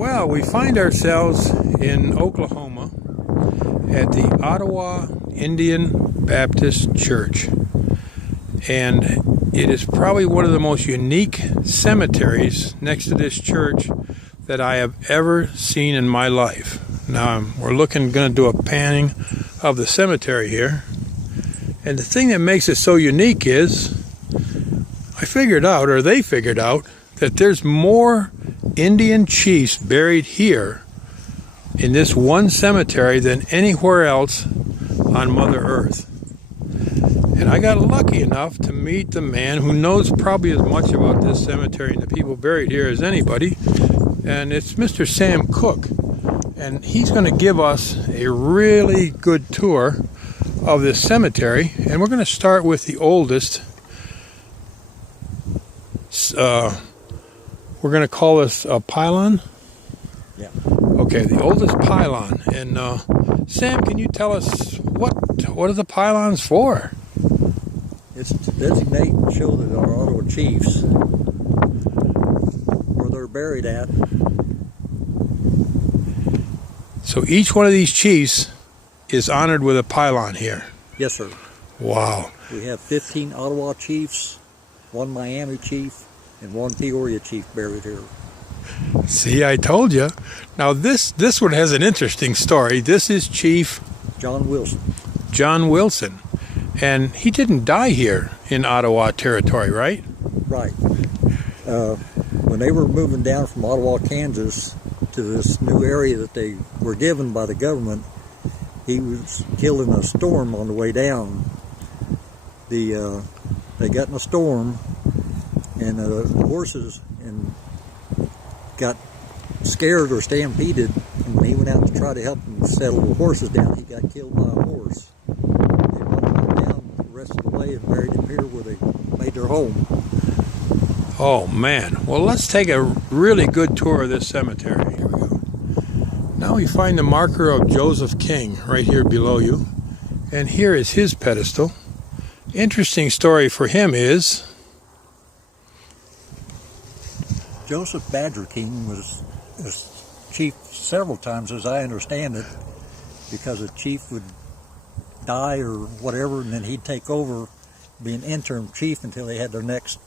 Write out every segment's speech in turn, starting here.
Well, we find ourselves in Oklahoma at the Ottawa Indian Baptist Church. And it is probably one of the most unique cemeteries next to this church that I have ever seen in my life. Now, we're going to do a panning of the cemetery here. And the thing that makes it so unique is they figured out that there's more Indian chiefs buried here in this one cemetery than anywhere else on Mother Earth. And I got lucky enough to meet the man who knows probably as much about this cemetery and the people buried here as anybody, and it's Mr. Sam Cook. And he's going to give us a really good tour of this cemetery, and we're going to start with the oldest. We're going to call this a pylon? Yeah. Okay, the oldest pylon. And Sam, can you tell us what are the pylons for? It's to designate and show that our Ottawa chiefs, where they're buried at. So each one of these chiefs is honored with a pylon here. Yes, sir. Wow. We have 15 Ottawa chiefs, 1 Miami chief, and 1 Peoria chief buried here. See, I told you. Now this one has an interesting story. This is Chief John Wilson. John Wilson. And he didn't die here in Ottawa territory, right? Right. When they were moving down from Ottawa, Kansas to this new area that they were given by the government, he was killed in a storm on the way down. They got in a storm, and the horses got scared or stampeded, and when he went out to try to help them settle the horses down, he got killed by a horse. They brought him down the rest of the way and buried him here where they made their home. Oh man, well let's take a really good tour of this cemetery. Here we go. Now we find the marker of Joseph King right here below you, and here is his pedestal. Interesting story for him is Joseph Badger King was chief several times, as I understand it, because a chief would die or whatever, and then he'd take over, be an interim chief until they had their next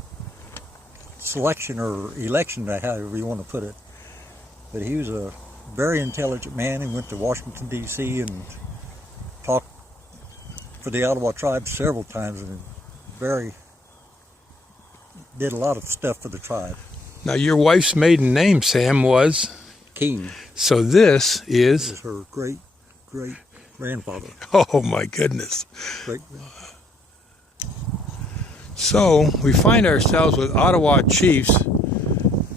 selection or election, however you want to put it. But he was a very intelligent man. He went to Washington, D.C. and talked for the Ottawa tribe several times, and did a lot of stuff for the tribe. Now your wife's maiden name, Sam, was? King. So this is her great grandfather. Oh my goodness. Great. So we find ourselves with Ottawa chiefs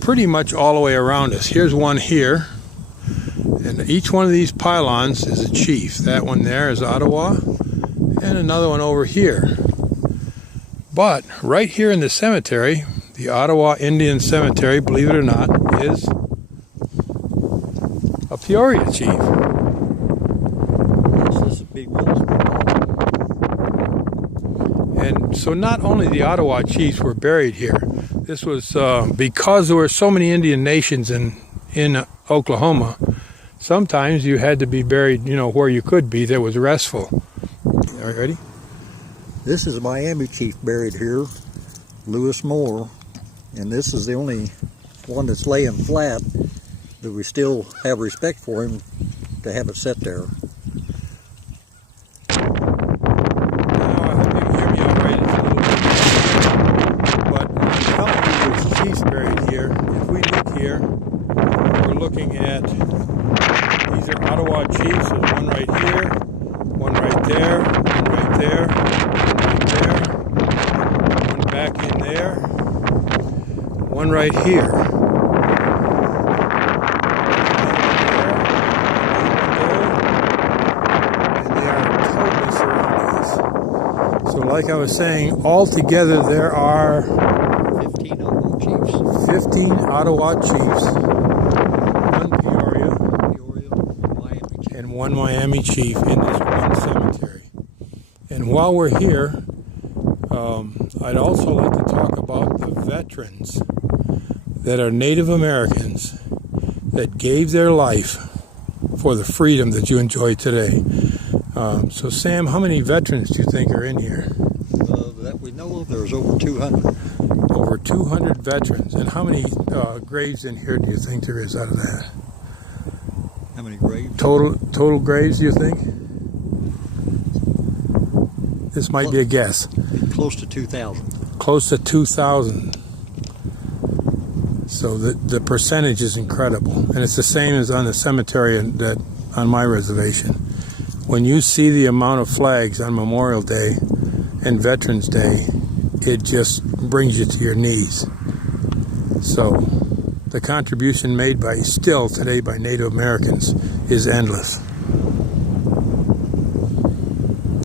pretty much all the way around us. Here's one here, and each one of these pylons is a chief. That one there is Ottawa, and another one over here. But right here in the cemetery, the Ottawa Indian Cemetery, believe it or not, is a Peoria chief. This is a big Willis. And so not only the Ottawa chiefs were buried here, this was because there were so many Indian nations in Oklahoma, sometimes you had to be buried, where you could be that was restful. All right, ready? This is a Miami chief buried here, Lewis Moore, and this is the only one that's laying flat that we still have respect for him to have it set there. Looking at these are Ottawa chiefs. There's one right here, one right there, one right there, one right there, one back in there, one right here. And they are totally surrounding us. So like I was saying, altogether there are 15 Ottawa chiefs. 15 Ottawa chiefs. One Miami chief in this one cemetery. And while we're here, I'd also like to talk about the veterans that are Native Americans that gave their life for the freedom that you enjoy today. So, Sam, how many veterans do you think are in here? That we know of, there's over 200. Over 200 veterans. And how many graves in here do you think there is out of that? How many graves? Total graves, do you think? This might be a guess. Close to 2,000. Close to 2,000. So the percentage is incredible. And it's the same as on the cemetery on my reservation. When you see the amount of flags on Memorial Day and Veterans Day, it just brings you to your knees. So the contribution made still today by Native Americans is endless.